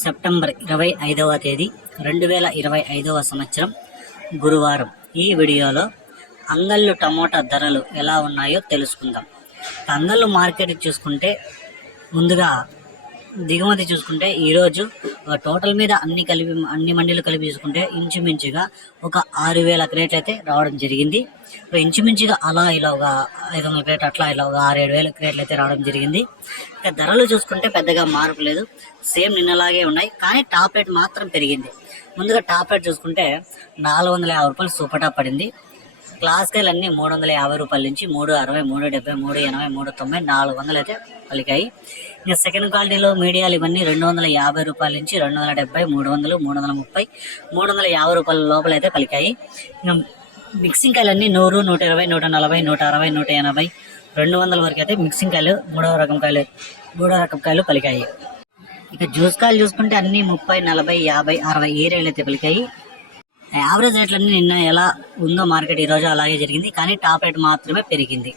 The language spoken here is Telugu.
సెప్టెంబర్ 25వ తేదీ 2025వ సంవత్సరం గురువారం. ఈ వీడియోలో అంగళ్ళు టమోటా ధరలు ఎలా ఉన్నాయో తెలుసుకుందాం. అంగళ్ళు మార్కెట్ చూసుకుంటే ముందుగా దిగుమతి చూసుకుంటే ఈరోజు టోటల్ మీద అన్ని మండీలు కలిపి చూసుకుంటే ఇంచుమించుగా ఒక 6,000 క్రేట్లు అయితే రావడం జరిగింది. ఇంచుమించుగా అలా ఇలా ఒక 500 క్రేట్ అట్లా ఇలా ఒక 6,000-7,000 క్రేట్లు అయితే రావడం జరిగింది. ఇక ధరలు చూసుకుంటే పెద్దగా మార్పు లేదు, సేమ్ నిన్నలాగే ఉన్నాయి. కానీ టాప్ రేట్ మాత్రం పెరిగింది. ముందుగా టాప్ రేట్ చూసుకుంటే 450 రూపాయలు సూపర్ టాప్ పడింది. క్లాస్ కాయలు అన్నీ 350 రూపాయల నుంచి 360, 370, 380, 390, 400 అయితే పలికాయి. ఇంకా సెకండ్ క్వాలిటీలో మీడియాలు ఇవన్నీ 250 రూపాయల నుంచి 270, 300, 330, 350 రూపాయల లోపల అయితే పలికాయి. ఇంకా మిక్సింగ్ కాయలు అన్నీ 100, 120, 140, 160, 180, 200 వరకు అయితే మిక్సింగ్ కాయలు మూడో రకం కాయలు పలికాయి. ఇక జ్యూస్ కాయలు చూసుకుంటే అన్ని 30, 40, 50, 60 ఏ రేట్లు అయితే పలికాయి. యావరేజ్ రేట్లన్నీ నిన్న ఎలా ఉందో మార్కెట్ ఈరోజు అలాగే జరిగింది. కానీ టాప్ రేట్ మాత్రమే పెరిగింది.